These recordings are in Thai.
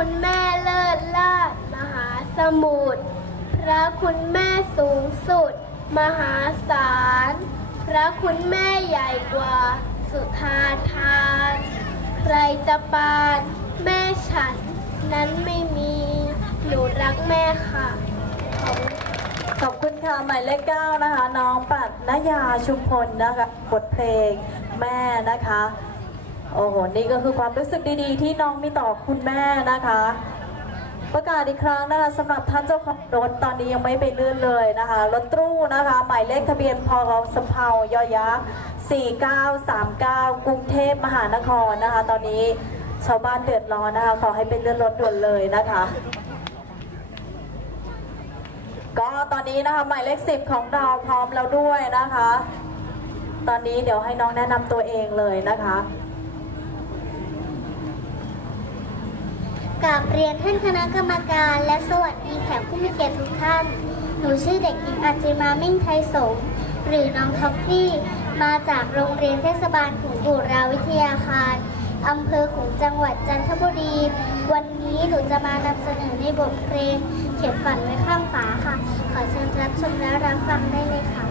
คุณแม่เลิศลาดมหาสมุทร พระคุณแม่สูงสุด มหาศาล พระคุณแม่ใหญ่กว่า สุธาทาน ใครจะปานแม่ฉันนั้นไม่มี หนูรักแม่ค่ะ ขอบคุณขอบคุณค่ะหมายเลขเก้านะคะ น้องปัดนยาชุมพลนะคะ บทเพลงแม่นะคะ โอ้โห นี่ก็คือความรู้สึกดีๆ ที่น้องมีต่อคุณแม่นะคะ ประกาศอีกครั้งนะคะสำหรับท่านเจ้าของรถตอนนี้ยังไม่ไปเลื่อนเลยนะคะ รถตู้นะคะ หมายเลขทะเบียนพอสำเภายอยักษ์4939 กรุงเทพมหานครนะคะ ตอนนี้ชาวบ้านเดือดร้อนนะคะ ขอให้เป็นเลื่อนรถด่วนเลยนะคะ ก็ตอนนี้นะคะหมายเลขสิบของเราพร้อมแล้วด้วยนะคะ ตอนนี้เดี๋ยวให้น้องแนะนำตัวเองเลยนะคะ กับเรียนท่านคณะกรรมการ และสวัสดีแขกผู้มีเกียรติทุกท่าน หนูชื่อเด็กหญิงอัจิมามิ่งไทยสงหรือน้องท็อฟฟี่ มาจากโรงเรียนเทศบาลขุนบูราวิทยาคารอำเภอขุนจังหวัดจันทบุรี วันนี้หนูจะมานำเสนอในบทเพลงเขียนฝันไว้ข้างฝาค่ะ ขอเชิญรับชมและรับฟังได้เลยค่ะ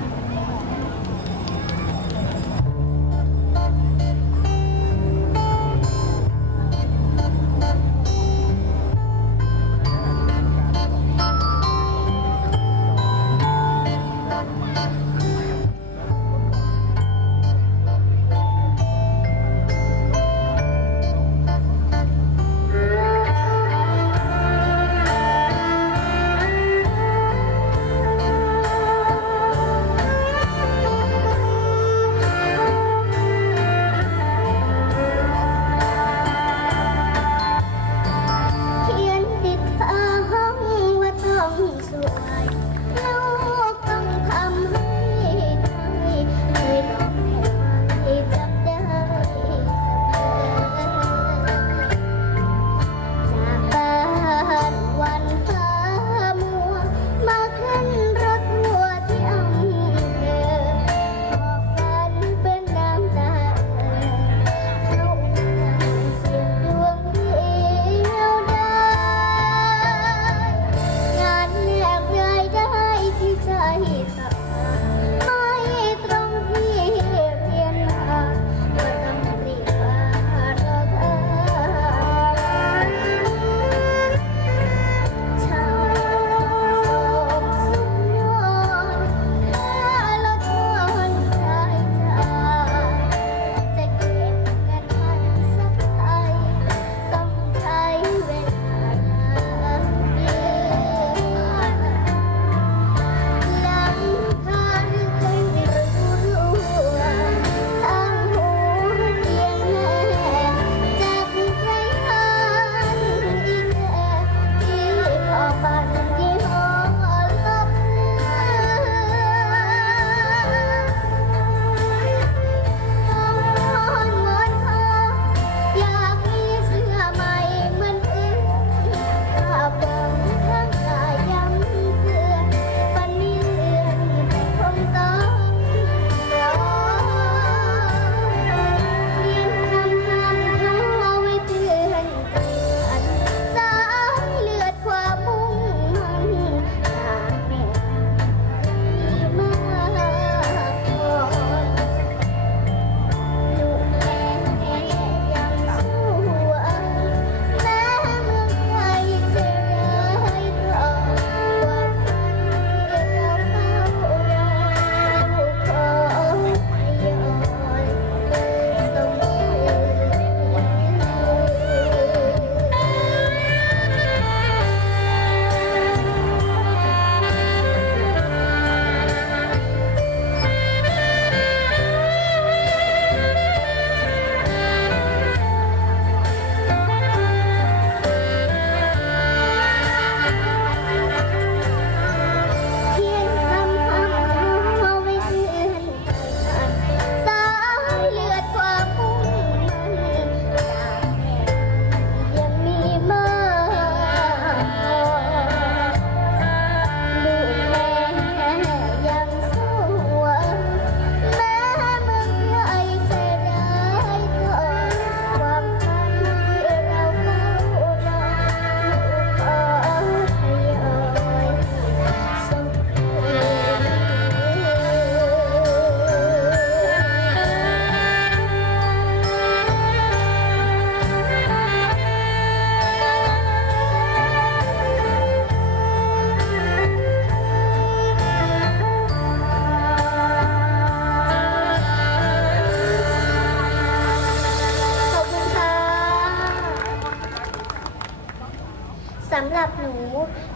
สำหรับหนู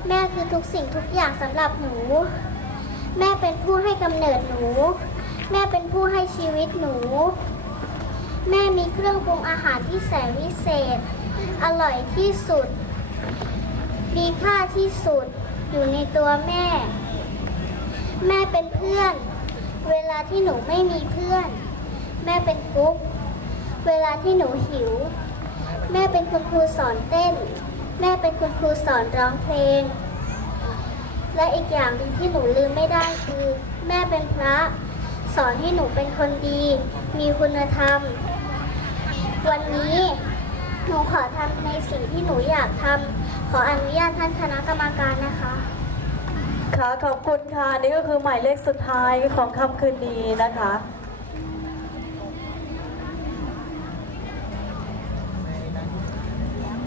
แม่คือทุกสิ่งทุกอย่างสำหรับหนู แม่เป็นผู้ให้กำเนิดหนู แม่เป็นผู้ให้ชีวิตหนู แม่มีเครื่องปรุงอาหารที่แสนวิเศษ อร่อยที่สุด มีค่าที่สุดอยู่ในตัวแม่ แม่เป็นเพื่อน เวลาที่หนูไม่มีเพื่อน แม่เป็นกุ๊ก เวลาที่หนูหิว แม่เป็นคุณครูสอนเต้น แม่เป็นคุณครูสอนร้องเพลง และอีกอย่างหนึ่งที่หนูลืมไม่ได้คือ แม่เป็นพระ สอนให้หนูเป็นคนดี มีคุณธรรม วันนี้หนูขอทำในสิ่งที่หนูอยากทำขออนุญาตท่านคณะกรรมการนะคะค่ะขอบคุณค่ะนี่ก็คือหมายเลขสุดท้ายของคำคืนนี้นะคะ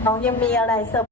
น้องยังมีอะไรเสริม